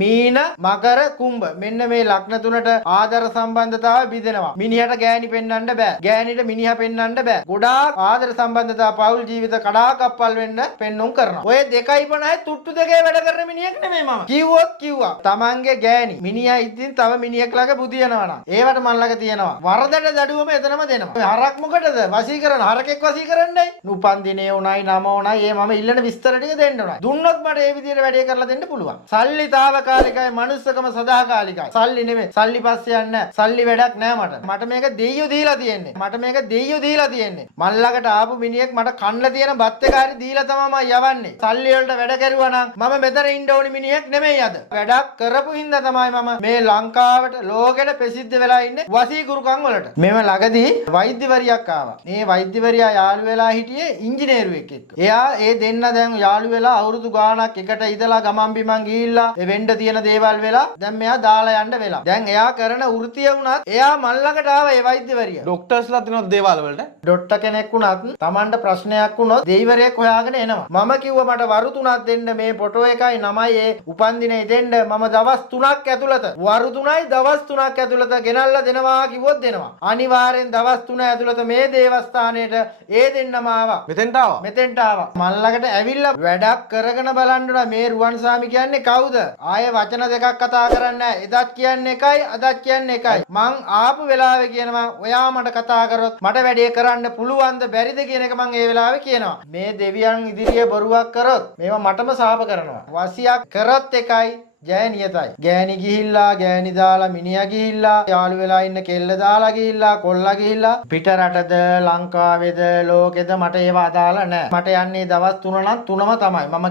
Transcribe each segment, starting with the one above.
මීන මකර කුම්භ මෙන්න මේ ලග්න තුනට ආදර සම්බන්ධතාව බිඳෙනවා. මිනිහට ගෑණි පෙන්වන්න බෑ. ගෑණිට මිනිහා පෙන්වන්න බෑ. ගොඩාක් ආදර සම්බන්ධතාව පෞල් ජීවිත කඩාකප්පල් වෙන්න පෙන්නුම් කරනවා. ඔය 2.50 තුට්ටු දෙකේ වැඩ කරන මිනිහෙක් නෙමෙයි මම. කිව්වා. තමන්ගේ ගෑණි මිනිහා ඉතින් තව මිනිහෙක් ළඟ බුදියනවා නම් ඒවට මන් ළඟ තියෙනවා. වරදට දඩුවම එතනම දෙනවා. හරක් මොකටද? වසී කරන හරකෙක් වසී කරන්නයි. උපන් දිනේ උණයි නම උණයි ඒ මම ඉල්ලන විස්තර ටික දෙන්න උණයි. දුන්නොත් මට ඒ විදිහට වැඩේ කරලා දෙන්න පුළුවන්. සල්ලි తాවකාලිකයි මනුස්සකම සදාකාලිකයි. සල්ලි නෙමෙයි. සල්ලි පස්සේ යන්නේ සල්ලි වැඩක් නෑ මට. මට මේක දෙයියෝ දීලා තියෙන්නේ. මල් ළඟට ආපු මිනිහෙක් මට කන්න තියෙන බත් එක හරි දීලා තමයි යවන්නේ. සල්ලි වලට වැඩ කරුවා නම් මම මෙතන ඉන්න ඕනි මිනිහෙක් නෙමෙයි අද. වැඩක් කරපු හින්දා තමයි මම මේ ලංකාවට ලෝකෙට ප්‍රසිද්ධ වෙලා ඉන්නේ වසී ගුරුකම් වලට. මෙම ළඟදී වෛද්‍යවරියක් ආවා. මේ වෛද්‍යවරියා යාළු වෙලා හිටියේ ඉංජිනේරුවෙක් එක්ක. එයා ඒ දෙන්න දැන් යාළු වෙලා අවුරුදු ගාණක් එකට ඉඳලා ගමන් බිමන් ගිහිල්ලා ඒ වෙන්න තියෙන දේවල් වෙලා දැන් මෙයා දාලා යන්න වෙලා. දැන් එයා කරන වෘත්තිය වුණත් එයා මල් ළඟට ආවා ඒ වෛද්‍යවරියා. ડોක්ටර්ස්ලා තිනොත් දේවල් වලට ඩොක්ටර් කෙනෙක් වුණත් Tamanට ප්‍රශ්නයක් වුණොත් දෙයිවරයෙක් හොයාගෙන එනවා. මම කිව්වා මට වරු 3ක් දෙන්න මේ ෆොටෝ එකයි නමයි ඒ උපන්දිනේ දෙන්න මම දවස් 3ක් ඇතුළත වරු 3යි දවස් 3ක් ඇතුළත ගෙනල්ලා දෙනවා කිව්වොත් දෙනවා. අනිවාර්යෙන් දවස් 3 ඇතුළත මේ දේවස්ථානයේට ඒ දෙන්නම ආවා. මෙතෙන්ට ආවා. මල්ලකට ඇවිල්ලා වැඩක් කරගෙන බලන්න මේ රුවන්සාමි කියන්නේ කවුද? ආයේ වචන දෙකක් කතා කරන්නේ නැහැ. එදත් කියන්නේ එකයි අදත් කියන්නේ එකයි. මං ආපු වෙලාවේ කියනවා ඔයා මට කතා කරොත් මට වැඩේ කරන්න පුළුවන්ද බැරිද කියන එක මං ඒ වෙලාවේ කියනවා. මේ දෙවියන් ඉදිරියේ බොරුවක් කරොත් මේවා මටම සාප කරනවා. වසියක් කරොත් එකයි ජය නියතයි. ගෑණි ගිහිල්ලා ගෑණි දාලා මිනිහා ගිහිල්ලා යාළු වෙලා ඉන්න කෙල්ල දාලා ගිහිල්ලා කොල්ලා ගිහිල්ලා පිට රටද ලංකාවේද ලෝකෙද මට ඒව අදාළ නැහැ. මට යන්නේ දවස් 3 නම් 3ම තමයි. මම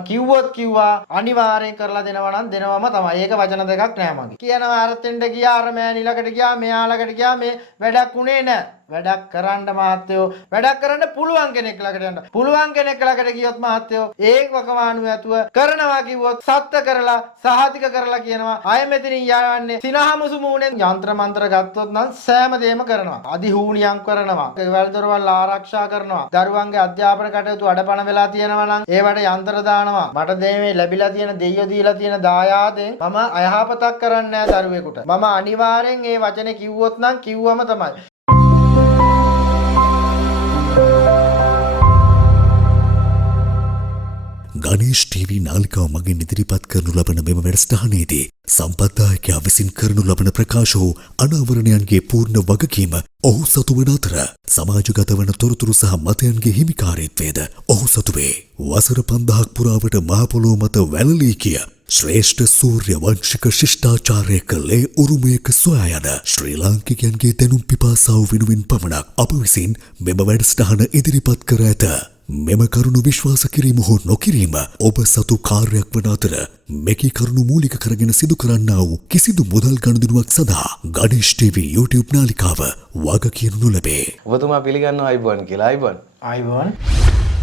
කිව්වා අනිවාර්යෙන් කරලා දෙනවා නම් දෙනවම තමයි. ඒක වචන දෙකක් නෑ මගේ. කියනවා අරතෙන්ට ගියා අර මෑණිලකට ගියා මෙයාලකට ගියා මේ වැඩක් උනේ නැහැ. වැඩක් කරන්න මහත්තයෝ වැඩක් කරන්න පුළුවන් කෙනෙක් ළඟට යන්න. පුළුවන් කෙනෙක් ළඟට ගියොත් මහත්තයෝ ඒක වකවානුව ඇතුව කරනවා කිව්වොත් සත්‍ය කරලා සහතික කරලා කියනවා. අය මෙතනින් යවන්නේ සිනහමුසු මූණෙන් යంత్ర මන්ත්‍ර ගත්තොත් නම් සෑම දෙයක්ම කරනවා. අධිහූනියම් කරනවා. ගෙවල් දොරවල් ආරක්ෂා කරනවා. දරුවන්ගේ අධ්‍යාපන කටයුතු අඩපණ වෙලා තියෙනවා නම් ඒවට යంత్ర දානවා. මට මේ ලැබිලා තියෙන දෙයියෝ දීලා තියෙන දායාදෙන් මම අයහපතක් කරන්නේ නැහැ දරුවෙකුට. මම අනිවාර්යෙන් මේ වචනේ කිව්වොත් නම් කිව්වම තමයි. ගණේෂ් ටීවී නාලිකාව මගින් ඉදිරිපත් කරනු ලබන මෙම වැඩසටහනේදී සම්පත්දායකයා විසින් කරනු ලබන ප්‍රකාශ වූ අනාවරණයන්ගේ පූර්ණ වගකීම ඔහු සතු වන අතර සමාජගත වන තොරතුරු සහ මතයන්ගේ හිමිකාරීත්වයද ඔහු සතු වේ. වසර 5000ක් පුරාවට මහ පොළොව මත වැළලී ගිය ශ්‍රේෂ්ඨ සූර්ය වංශික ශිෂ්ටාචාරයක ලේ උරුමයක සොයා යන ශ්‍රී ලාංකිකයන්ගේ දැනුම් පිපාසාව වෙනුවෙන් පමණක් අප විසින් මෙම වැඩසටහන ඉදිරිපත් කර ඇත. මෙම කරුණු විශ්වාස කිරීම හෝ නොකිරීම ඔබ සතු කාර්යයක් වන අතර මෙකී කරුණු මූලික කරගෙන සිදු කරන්නා වූ කිසිදු මුදල් ගනුදෙනුවක් සඳහා ගණේෂ් ටීවී YouTube නාලිකාව වගකියනු නොලැබේ. ඔබතුමා පිළිගන්නවා අයිබෝන් කියලා. අයිබෝන්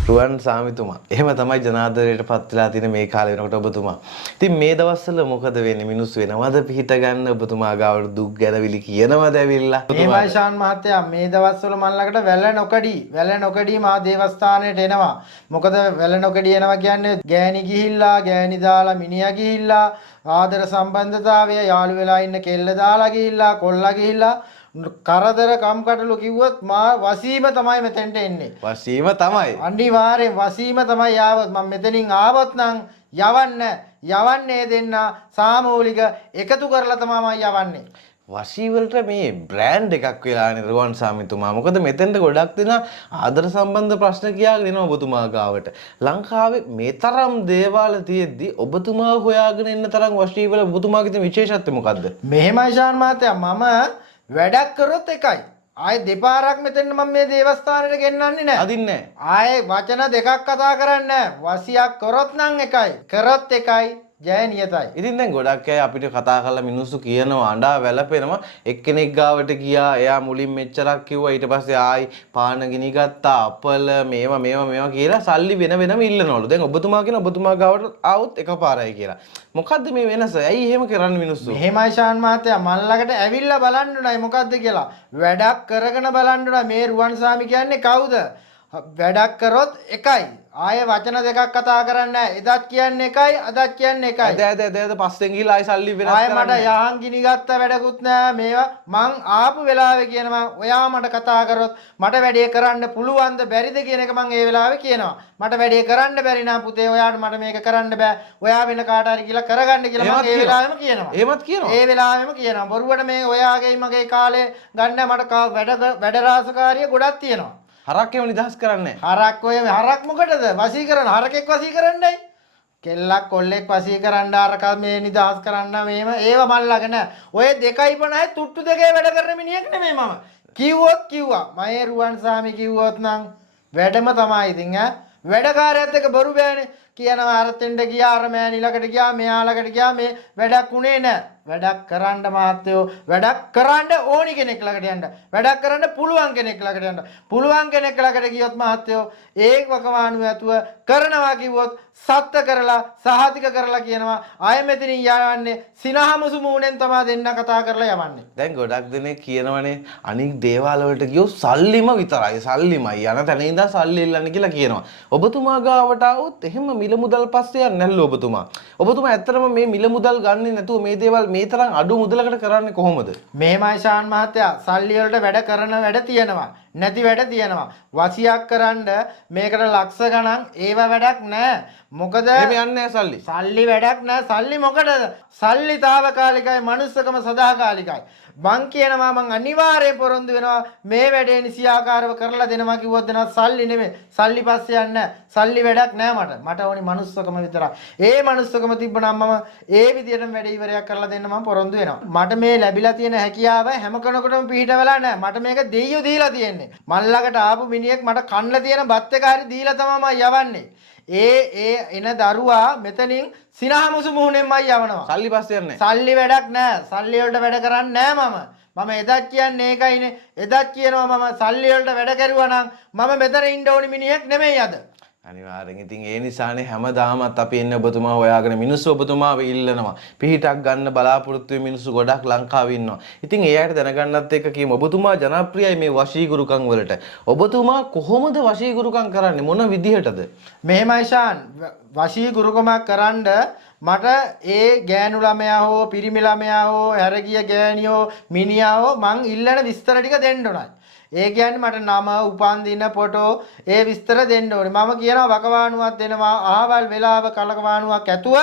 රුවන් සාමිතුමා. එහෙම තමයි ජනාධරයට පත් වෙලා තියෙන මේ කාලේ වෙනකොට ඔබතුමා. ඉතින් මේ දවස්වල මොකද වෙන්නේ? මිනිස්සු වෙනවද පිහිට ගන්න ඔබතුමා ගාවට දුක් ගැනවිලි කියනවද ඇවිල්ලා? මේ වයිෂාන් මහත්තයා මේ දවස්වල මන් ළඟට වැල නොකඩී මා දේවස්ථානයට එනවා. මොකද වැල නොකඩී එනවා කියන්නේ ගෑණි ගිහිල්ලා ගෑණි දාලා මිනිහා ගිහිල්ලා ආදර සම්බන්ධතාවය යාළු වෙලා ඉන්න කෙල්ල දාලා ගිහිල්ලා කොල්ලා ගිහිල්ලා කරදර කම්කටොළු කිව්වොත් මා වසීම තමයි මෙතෙන්ට එන්නේ. වසීම තමයි. අනිවාර්යෙන් වසීම තමයි ආවොත් මම මෙතනින් ආවොත් නම් යවන්නේ දෙන්න සාමූලික එකතු කරලා තමයි යවන්නේ. වශී වලට මේ බ්‍රෑන්ඩ් එකක් වෙලානේ රුවන් සාමිතුමා. මොකද මෙතෙන්ට ගොඩක් දෙනා ආදර සම්බන්ධ ප්‍රශ්න කියාගෙන එනවා ඔබතුමා ගාවට. ලංකාවේ මේ තරම් දේවාල තියෙද්දි ඔබතුමා හොයාගෙන එන්න තරම් වශී වල ඔබතුමාගේ තියෙන විශේෂත්වය මොකද්ද? මෙහෙමයි ශාන් මහත්තයා මම වැඩක් කරොත් එකයි. ආයේ දෙපාරක් මෙතන මම මේ දේවස්ථානෙට ගෙන්නන්නේ නැහැ. අදින්නේ නැහැ. ආයේ වචන දෙකක් කතා කරන්නේ නැහැ. වසියක් කරොත් නම් එකයි. කරොත් එකයි. ජය නියතයි. ඉතින් දැන් ගොඩක් අය අපිට කතා කරලා මිනිස්සු කියනවා අඬා වැළපෙනවා. එක්කෙනෙක් ගාවට ගියා. එයා මුලින් මෙච්චරක් කිව්වා. ඊට පස්සේ ආයි පාන ගිනි ගත්තා. අපල මේවා කියලා සල්ලි වෙනම ඉල්ලනවලු. දැන් ඔබතුමා කියන ඔබතුමා ගාවට ආවොත් එකපාරයි කියලා. මොකද්ද මේ වෙනස? ඇයි එහෙම කරන්නේ මිනිස්සු? මෙහෙමයි ශාන් මහත්තයා මන් ළඟට ඇවිල්ලා බලන්න උනායි මොකද්ද කියලා. වැඩක් කරගෙන බලන්න උනා මේ රුවන්සාමි කියන්නේ කවුද? වැඩක් කරොත් එකයි. ආයේ වචන දෙකක් කතා කරන්නේ නැහැ. එදත් කියන්නේ එකයි අදත් කියන්නේ එකයි. අද පස්සෙන් ගිහලා ආයි සල්ලි වෙනස් ආයේ කරන්නේ. මට යහන් ගිනි ගත්ත වැඩකුත් නෑ මේවා. මං ආපු වෙලාවේ කියනවා ඔයා මට කතා කරොත් මට වැඩේ කරන්න පුළුවන්ද බැරිද කියන එක මං ඒ වෙලාවේ කියනවා. මට වැඩේ කරන්න බැරි නම් පුතේ ඔයාට මට මේක කරන්න බෑ. ඔයා වෙන කාට හරි කියලා කරගන්න කියලා මං ඒ වෙලාවෙම කියනවා. එහෙමත් කියනවා. ඒ වෙලාවෙම කියනවා. බොරුවට මේ ඔයාගේ මගේ කාලේ ගන්න මට වැඩ රාසකාරිය ගොඩක් තියෙනවා. හරක් ඒව නිදහස් කරන්නේ. හරක් ඔය හරක් මොකටද? වසී කරන හරකෙක් වසී කරන්නයි. කෙල්ලක් කොල්ලෙක් වසී කරන්න අරක මේ නිදහස් කරන්න මේව ඒව මල්ලක නෑ. ඔය 2.50 තුට්ටු දෙකේ වැඩ කරන මිනිහෙක් නෙමෙයි මම. කිව්වොත් කිව්වා. මයේ රුවන්සාමි කිව්වොත් නම් වැඩම තමයි ඉතින් ඈ. වැඩකාරයත් එක්ක බොරු බෑනේ. කියනවා අර තෙන්ඩ ගියා අර මෑණිලකට ගියා මෙයාලකට ගියා මේ වැඩක් උනේ නෑ. වැඩක් කරන්න මහත්තයෝ වැඩක් කරන්න ඕනි කෙනෙක් ළඟට යන්න. වැඩක් කරන්න පුළුවන් කෙනෙක් ළඟට යන්න. පුළුවන් කෙනෙක් ළඟට ගියොත් මහත්තයෝ ඒක වකවානුව ඇතුව කරනවා කිව්වොත් සත්‍ය කරලා සහතික කරලා කියනවා ආයෙ මෙතනින් යවන්නේ සිනහමුසු මූණෙන් තමයි දෙන්න කතා කරලා යවන්නේ. දැන් ගොඩක් දෙනෙක් කියනවනේ අනික් දේවාල වලට ගියොත් සල්ලිම විතරයි සල්ලිමයි යන තැන ඉඳන් සල්ලි ඉල්ලන්න කියලා කියනවා. ඔබතුමා ගාවට આવොත් එහෙම මිල මුදල් පස්සේ යන්නේ නැල්ල ඔබතුමා. ඔබතුමා ඇත්තටම මේ මිල මුදල් ගන්නේ නැතුව මේ දේවල් මේ තරම් අඩු මුදලකට කරන්නේ කොහොමද? මේමයි ශාන් මහත්තයා සල්ලි වලට වැඩ කරන වැඩ තියෙනවා. නැති වැඩ තියෙනවා. වසියක් කරන්න මේකට ලක්ෂ ගණන් ඒව වැඩක් නැහැ. මොකද එහෙම යන්නේ නැහැ සල්ලි. සල්ලි වැඩක් නැහැ. සල්ලි මොකටද? සල්ලි తాවකාලිකයි මනුස්සකම සදාකාලිකයි. මං කියනවා මං අනිවාර්යෙන් පොරොන්දු වෙනවා මේ වැඩේ නිසියාකාරව කරලා දෙනවා කිව්වොත් දෙනවා සල්ලි නෙමෙයි. සල්ලි පස්සේ යන්නේ නැහැ. සල්ලි වැඩක් නැහැ මට. මට ඕනි මනුස්සකම විතරයි. ඒ මනුස්සකම තිබ්බනම් මම ඒ විදිහටම වැඩ ඉවරයක් කරලා දෙන්න මම පොරොන්දු වෙනවා. මට මේ ලැබිලා තියෙන හැකියාව හැම කෙනෙකුටම පිළිහිටවලා නැහැ. මට මේක දෙයියෝ දීලා තියෙන්නේ. මන් ළඟට ආපු මිනිහෙක් මට කන්න තියෙන බත් එක හරි දීලා තමයි මම යවන්නේ. ඒ එන දරුවා මෙතනින් සිනහමුසු මුහුණෙන්මයි යවනවා. සල්ලි පස්සේ යන්නේ. සල්ලි වැඩක් නැහැ. සල්ලි වලට වැඩ කරන්නේ නැහැ මම එදත් කියන්නේ ඒකයිනේ. එදත් කියනවා මම සල්ලි වලට වැඩ කරුවා නම් මම මෙතන ඉන්න ඕනි මිනිහෙක් නෙමෙයි අද. අනිවාර්යෙන් ඉතින් ඒ නිසානේ හැමදාමත් අපි එන්නේ ඔබතුමා හොයාගෙන මිනිස්සු ඔබතුමාව ඉල්ලනවා. පිහිටක් ගන්න බලාපොරොත්තු වෙන මිනිස්සු ගොඩක් ලංකාවේ ඉන්නවා. ඉතින් ඒ අයට දැනගන්නත් එක්ක කියමු ඔබතුමා ජනප්‍රියයි මේ වශීගුරුකම් වලට. ඔබතුමා කොහොමද වශීගුරුකම් කරන්නේ? මොන විදිහටද? මෙහෙමයි ශාන් වශීගුරුකමක් කරන්න මට ඒ ගෑනු ළමයා හෝ පිරිමි ළමයා හෝ හැරගිය ගෑණියෝ මිනිහා හෝ මං ඉල්ලන විස්තර ටික දෙන්න ඕනයි. ඒ කියන්නේ මට නම උපන්දින ෆොටෝ ඒ විස්තර දෙන්න ඕනේ. මම කියනවා වකවානුවක් දෙනවා අහවල් වෙලාව කලකවානුවක් ඇතුව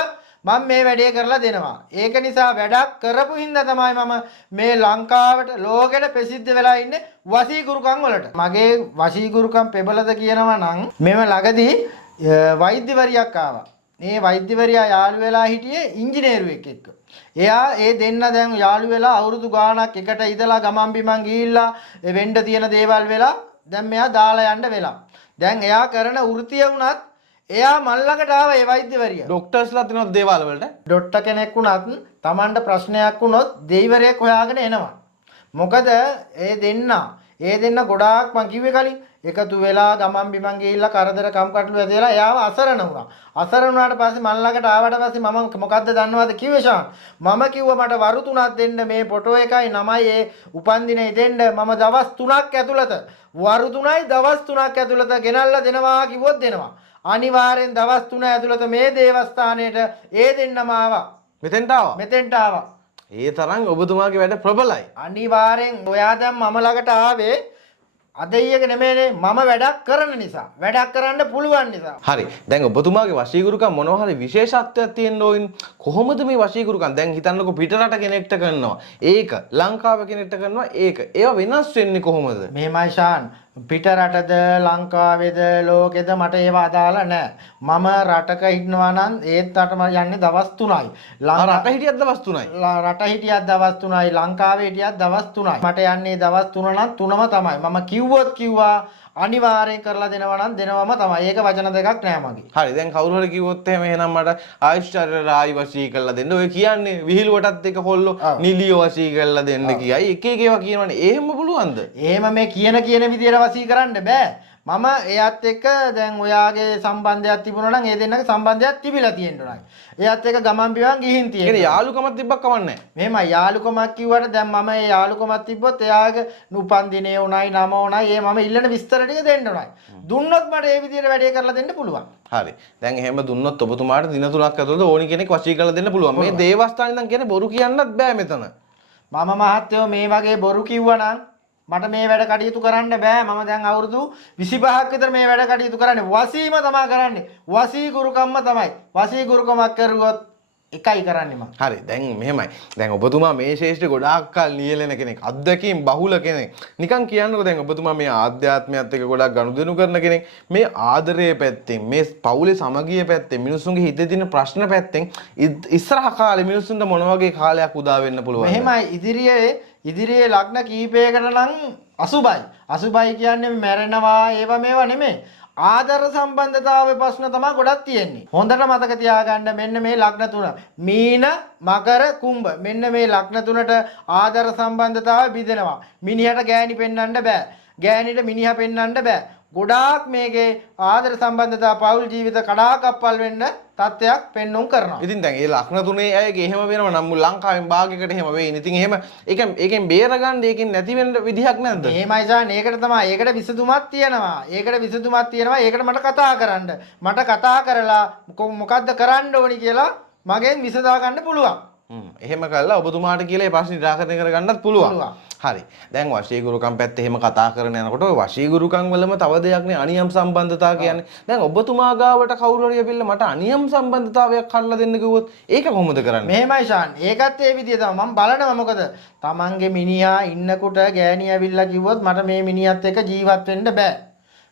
මම මේ වැඩේ කරලා දෙනවා. ඒක නිසා වැඩක් කරපු හින්දා තමයි මම මේ ලංකාවට ලෝකෙට ප්‍රසිද්ධ වෙලා ඉන්නේ වශීගුරුකම් වලට. මගේ වශීගුරුකම් පෙබලද කියනවා නම් මෙම ළඟදී වෛද්‍යවරියක් ආවා. මේ වෛද්‍යවරියා යාළු වෙලා හිටියේ ඉංජිනේරුවෙක් එක්ක. එයා ඒ දෙන්න දැන් යාළු වෙලා අවුරුදු ගාණක් එකට ඉඳලා ගමන් බිමන් ගිහිල්ලා වෙන්න තියෙන දේවල් වෙලා දැන් මෙයා දාලා යන්න වෙලා. දැන් එයා කරන වෘත්තිය වුණත් එයා මල් ළඟට ආවා ඒ වෛද්‍යවරිය. ડોක්ටර්ස්ලා තිනොත් දේවාල වලට. ඩොක්ටර් කෙනෙක් වුණත් Tamanට ප්‍රශ්නයක් වුණොත් දෙයිවරයෙක් හොයාගෙන එනවා. මොකද ඒ දෙන්න ගොඩාක් මං කිව්වේ කලින් එකතු වෙලා ගමන් බිමන් ගිහිල්ලා කරදර කම්කටොළු ඇදලා එයාව අසරණ වුණා. අසරණ වුණාට පස්සේ මල් ළඟට ආවට පස්සේ මම මොකද්ද දන්නවද කිව්වේ ෂාන්? මම කිව්වා මට වරු 3ක් දෙන්න මේ ෆොටෝ එකයි නමයි ඒ උපන්දිනේ දෙන්න මම දවස් 3ක් ඇතුළත වරු 3යි දවස් 3ක් ඇතුළත ගෙනල්ලා දෙනවා කිව්වොත් දෙනවා. අනිවාර්යෙන් දවස් 3 ඇතුළත මේ දේවස්ථානයේට ඒ දෙන්නම ආවා. මෙතෙන්ට ආවා. ඒ තරම් ඔබතුමාගේ වැඩ ප්‍රබලයි. අනිවාර්යෙන් ඔයා දැන් මම ළඟට ආවේ අදෙයියක නෙමෙයිනේ මම වැඩක් කරන නිසා. වැඩක් කරන්න පුළුවන් නිසා. හරි. දැන් ඔබතුමාගේ වශීගුරුකම් මොනවා හරි විශේෂත්වයක් තියෙන්න ඕයින්. කොහොමද මේ වශීගුරුකම්? දැන් හිතන්නකෝ පිටරට කෙනෙක්ට කරනවා. ඒක ලංකාව කෙනෙක්ට කරනවා. ඒක. ඒවා වෙනස් වෙන්නේ කොහොමද? මෙහෙමයි ශාන්. පිටරටද ලංකාවේද ලෝකෙද මට ඒවා අදාළ නැහැ. මම රටක ඉන්නවා නම් ඒත් රටම යන්නේ දවස් 3යි. රට හිටියත් දවස් 3යි. රට හිටියත් දවස් 3යි. ලංකාවේ හිටියත් දවස් 3යි. මට යන්නේ දවස් 3 නම් 3ම තමයි. මම කිව්වා අනිවාර්යෙන් කරලා දෙනවා නම් දෙනවම තමයි. ඒක වචන දෙකක් නෑ මගේ. හරි. දැන් කවුරු හරි කිව්වොත් එහෙනම් මට ආයුෂ්චර්ය රායි වශී කරලා දෙන්න. ඔය කියන්නේ විහිළුවටත් එක කොල්ලෝ නිලියෝ වශී කරලා දෙන්න කියයි. එක එක ඒවා කියනවනේ. එහෙම පුළුවන්ද? එහෙම මේ කියන විදියට වශී කරන්න බෑ. මම එයාත් එක්ක දැන් ඔයාගේ සම්බන්ධයක් තිබුණා නම් ඒ දෙන්නගේ සම්බන්ධයක් තිබිලා තියෙන්න ඕනයි. එයාත් එක්ක ගමන් බිමන් ගිහින් තියෙනවා. කියන්නේ යාළුකමක් තිබ්බක් කවන්නේ නැහැ. මෙහෙමයි යාළුකමක් කිව්වට දැන් මම ඒ යාළුකමක් තිබ්බොත් එයාගේ උපන් දිනේ උණයි නම උණයි ඒ මම ඉල්ලන විස්තර ටික දෙන්න උණයි. දුන්නොත් මට ඒ විදිහට වැඩේ කරලා දෙන්න පුළුවන්. හරි. දැන් එහෙම දුන්නොත් ඔබතුමාට දින 3ක් ඇතුළත ඕනි කෙනෙක් වශී කරලා දෙන්න පුළුවන්. මේ දේවස්ථානේ ඉඳන් කියන්නේ බොරු කියන්නත් බෑ මෙතන. මම මහත්තයෝ මේ වගේ බොරු කිව්වනම් මට මේ වැඩ කටයුතු කරන්න බෑ. මම දැන් අවුරුදු 25ක් විතර මේ වැඩ කටයුතු කරන්නේ. වසීම තමයි කරන්නේ. වසී ගුරුකම්ම තමයි. වසී ගුරුකමක් කරුවොත් එකයි කරන්නේ මම. හරි. දැන් මෙහෙමයි. දැන් ඔබතුමා මේ ශේෂ්ඨ ගොඩාක් කල් නියැලෙන කෙනෙක්. අත්දැකීම් බහුල කෙනෙක්. නිකන් කියන්නකෝ දැන් ඔබතුමා මේ ආධ්‍යාත්මයත් එක්ක ගොඩාක් ගනුදෙනු කරන කෙනෙක්. මේ ආදරයේ පැත්තෙන්, මේ පවුලේ සමගිය පැත්තෙන්, මිනිස්සුන්ගේ හිතේ තියෙන ප්‍රශ්න පැත්තෙන් ඉස්සරහ කාලේ මිනිස්සුන්ට මොන වගේ කාලයක් උදා වෙන්න පුළුවන්ද? මෙහෙමයි ඉදිරියේ ලග්න කීපයකට නම් අසුබයි. අසුබයි කියන්නේ මැරෙනවා ඒවා මේවා නෙමෙයි. ආදර සම්බන්ධතාවයේ ප්‍රශ්න තමයි ගොඩක් තියෙන්නේ. හොඳට මතක තියාගන්න මෙන්න මේ ලග්න තුන. මීන, මකර, කුම්භ. මෙන්න මේ ලග්න තුනට ආදර සම්බන්ධතාවය බිඳෙනවා. මිනිහට ගෑණි පෙන්වන්න බෑ. ගෑණිට මිනිහා පෙන්වන්න බෑ. ගොඩාක් මේකේ ආදර සම්බන්ධතාව පෞල් ජීවිත කඩාකප්පල් වෙන්න තත්ත්වයක් පෙන්වුම් කරනවා. ඉතින් දැන් ඒ ලක්න තුනේ අයගේ එහෙම වෙනවා නම් ලංකාවෙන් භාගයකට එහෙම වෙයිනේ. ඉතින් එහෙම ඒකෙන් බේරගන්න ඒකෙන් නැති වෙන්න විදිහක් නැද්ද? එහෙමයි සාන් ඒකට තමයි. ඒකට විසඳුමක් තියෙනවා. ඒකට මට කතා කරන්න. මට කතා කරලා මොකද්ද කරන්න ඕනි කියලා මගෙන් විසඳා ගන්න පුළුවන්. එහෙම කළා ඔබතුමාට කියලා ඒ ප්‍රශ්නේ निराකරණය කරගන්නත් පුළුවන්. හරි. දැන් වශී ගුරුකම් පැත්තේ එහෙම කතා කරන යනකොට ඔය වශී ගුරුකම් වලම තව දෙයක් නේ අනියම් සම්බන්ධතාව කියන්නේ. දැන් ඔබතුමා ගාවට කවුරු හරි ඇවිල්ලා මට අනියම් සම්බන්ධතාවයක් හල්ලා දෙන්න කිව්වොත් ඒක කොහොමද කරන්නේ? මෙහෙමයි ෂාන්. ඒකත් ඒ විදිය තමයි. මම බලනවා මොකද තමන්ගේ මිනිහා ඉන්නකොට ගෑණි ඇවිල්ලා කිව්වොත් මට මේ මිනිහත් එක්ක ජීවත් වෙන්න බෑ.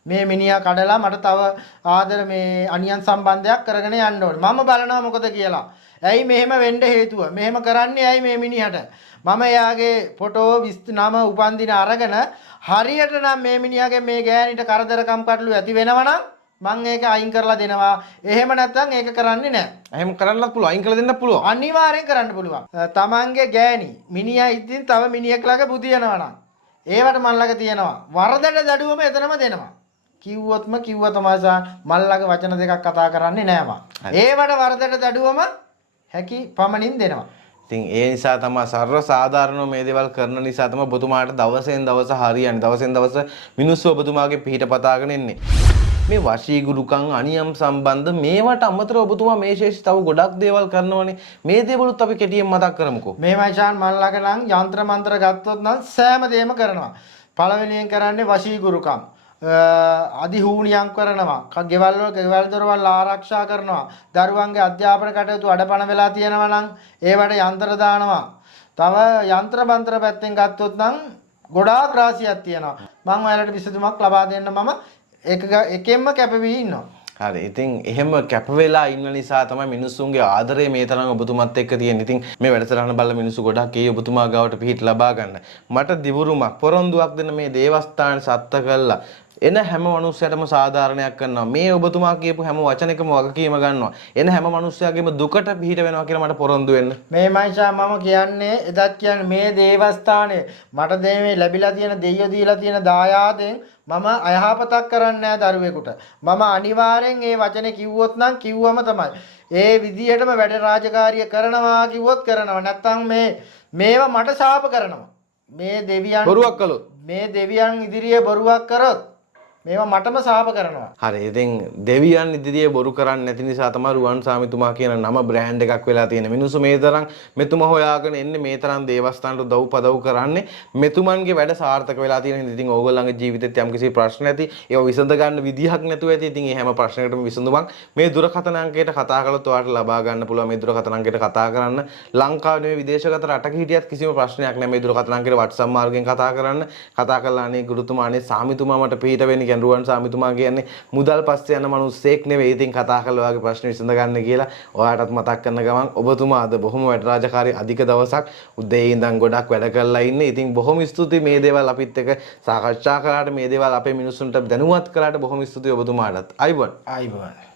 මේ මිනිහා කඩලා මට තව ආදර මේ අනියම් සම්බන්ධයක් කරගෙන යන්න ඕනේ. මම බලනවා මොකද කියලා. ඇයි මෙහෙම වෙන්න හේතුව? මෙහෙම කරන්නේ ඇයි මේ මිනිහට? මම එයාගේ ෆොටෝ නම උපන්දින අරගෙන හරියට නම් මේ මිනිහාගේ මේ ගෑණිට කරදරකම් කටළු ඇති වෙනවනම් මම ඒක අයින් කරලා දෙනවා. එහෙම නැත්නම් ඒක කරන්නේ නැහැ. එහෙම කරන්නත් පුළුවන්. අයින් කරලා දෙන්නත් පුළුවන්. අනිවාර්යෙන් කරන්න පුළුවන්. තමන්ගේ ගෑණි මිනිහා ඉතින් තව මිනිහෙක් ළඟ බුදියනවා නම් ඒවට මල් ළඟ තියෙනවා. වරදට දඩුවම එතනම දෙනවා. කිව්වොත්ම කිව්වා තමයි මල් ළඟ වචන දෙකක් කතා කරන්නේ නැහැ මම. ඒවට වරදට දඩුවම හැකි පමණින් දෙනවා. ඉතින් ඒ නිසා තමයි සර්ව සාධාරණව මේ දේවල් කරන නිසා තමයි ඔබතුමාට දවසෙන් දවස හරියන්නේ. දවසෙන් දවස මිනිස්සු ඔබතුමාගේ පිහිට පතාගෙන ඉන්නේ. මේ වශී ගුරුකම් අනියම් සම්බන්ධ මේවට අමතරව ඔබතුමා මේ ශේෂ තව ගොඩක් දේවල් කරනවනේ. මේ දේවලුත් අපි කෙටියෙන් මතක් කරමුකෝ. මේමයි ෂාන් මල් ළඟ නම් යంత్ర මන්ත්‍ර ගත්තොත් නම් සෑම දෙයක්ම කරනවා. පළවෙනියෙන් කරන්නේ වශී ගුරුකම්. අධිහූනියම් කරනවා. ගෙවල් දොරවල් ආරක්ෂා කරනවා. දරුවන්ගේ අධ්‍යාපන කටයුතු අඩපණ වෙලා තියෙනවා නම් ඒවට යంత్ర දානවා. තව යంత్ర මන්ත්‍ර පැත්තෙන් ගත්තොත් නම් ගොඩාක් රාශියක් තියෙනවා. මම ඔයාලට විසඳුමක් ලබා දෙන්න මම එකෙන්ම කැපවී ඉන්නවා. හරි. ඉතින් එහෙම කැප වෙලා ඉන්න නිසා තමයි මිනිස්සුන්ගේ ආදරය මේ තරම් ඔබතුමත් එක්ක තියෙන්නේ. ඉතින් මේ වැඩසටහන බලලා මිනිස්සු ගොඩක් ඒ ඔබතුමා ගාවට පිහිට ලබා ගන්න. මට දිවුරුමක් පොරොන්දුවක් දෙන්න මේ දේවස්ථාන සත්ත්ව කළා. එන හැම මනුස්සයටම සාධාරණයක් කරනවා. මේ ඔබතුමා කියපු හැම වචනයකම වගකීම ගන්නවා. එන හැම මනුස්සයාගේම දුකට පිහිට වෙනවා කියලා මට පොරොන්දු වෙන්න. මේ මයිෂා මම කියන්නේ එදත් කියන්නේ මේ දේවස්ථානයේ මට මේ ලැබිලා තියෙන දෙයියෝ දීලා තියෙන දායාදෙන් මම අයහපතක් කරන්නේ නැහැ දරුවෙකුට. මම අනිවාර්යෙන් මේ වචනේ කිව්වොත් නම් කිව්වම තමයි. ඒ විදිහටම වැඩ රාජකාරිය කරනවා කිව්වොත් කරනවා. නැත්තම් මේවා මට ශාප කරනවා. මේ දෙවියන් බොරුවක් කළොත් මේ දෙවියන් ඉදිරියේ බොරුවක් කරොත් මේවා මටම ශාප කරනවා. හරි. ඉතින් දෙවියන් ඉදිරියේ බොරු කරන්නේ නැති නිසා තමයි රුවන් සාමිතුමා කියන නම බ්‍රෑන්ඩ් එකක් වෙලා තියෙන්නේ. මිනිස්සු මේ තරම් මෙතුමා හොයාගෙන එන්නේ මේ තරම් දේවස්ථානට උදව් පදව් කරන්නේ. මෙතුමන්ගේ වැඩ සාර්ථක වෙලා තියෙන හින්දා ඉතින් ඕගොල්ලන්ගේ ජීවිතේත් යම්කිසි ප්‍රශ්න ඇති. ඒවා විසඳ ගන්න විදිහක් නැතුව ඇති. ඉතින් මේ හැම ප්‍රශ්නයකටම විසඳුමක් මේ දුරකථන අංකයට කතා කළොත් ඔයාලට ලබා ගන්න පුළුවන්. මේ දුරකථන අංකයට කතා කරන්න. ලංකාවේ නෙමෙයි විදේශගත රටක හිටියත් කිසිම ප්‍රශ්නයක් නැහැ. මේ දුරකථන අංකයට WhatsApp මාර්ගයෙන් කතා කරන්න. කතා කරලා අනේ ගුරුතුමා අනේ සාමිතුමා මට පිට වෙන්නේ රුවන් සාමිතුමා කියන්නේ මුදල් පස්සේ යන මිනිස්සෙක් නෙවෙයි. ඉතින් කතා කරලා ඔයාගේ ප්‍රශ්න විසඳ ගන්න කියලා ඔයාටත් මතක් කරන ගමන් ඔබතුමා අද බොහොම වැඩ රාජකාරී අධික දවසක් උදේ ඉඳන් ගොඩක් වැඩ කරලා ඉන්නේ. ඉතින් බොහොම ස්තුතියි මේ දේවල් අපිත් එක්ක සාකච්ඡා කළාට මේ දේවල් අපේ මිනිස්සුන්ට දැනුවත් කළාට බොහොම ස්තුතියි ඔබතුමාටත්. අයිබෝන්. ආයිබෝන්.